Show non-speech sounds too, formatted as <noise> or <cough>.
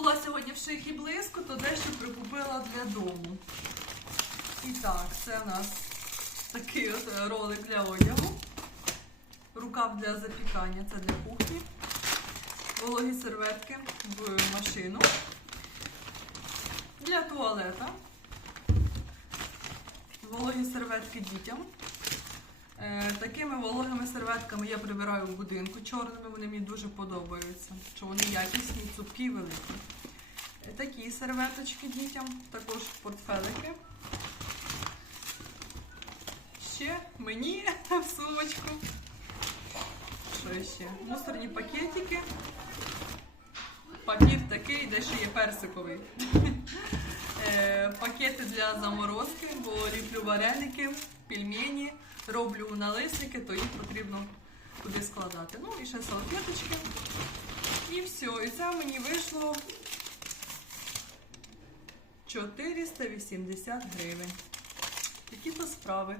Була сьогодні в шикі близько, то дещо прикупила для дому. І так, це у нас такий от е, ролик для одягу. Рукав для запікання, це для кухні. Вологі серветки в машину. Для туалета. Вологі серветки дітям. Такими вологими серветками я прибираю в будинку чорними, вони мені дуже подобаються. Що вони якісні, цупкі, великі. Е, Такі серветочки дітям, також портфелики. Ще мені <laughs> в сумочку. Що ще? Мусорні пакетики. Папір такий, де ще є персиковий. <laughs> Для заморозки, бо ліплю вареники, пельмені, роблю налисники, то їх потрібно куди складати. Ну і ще салфеточки. І все. І це мені вийшло 480 гривень. Які то справи.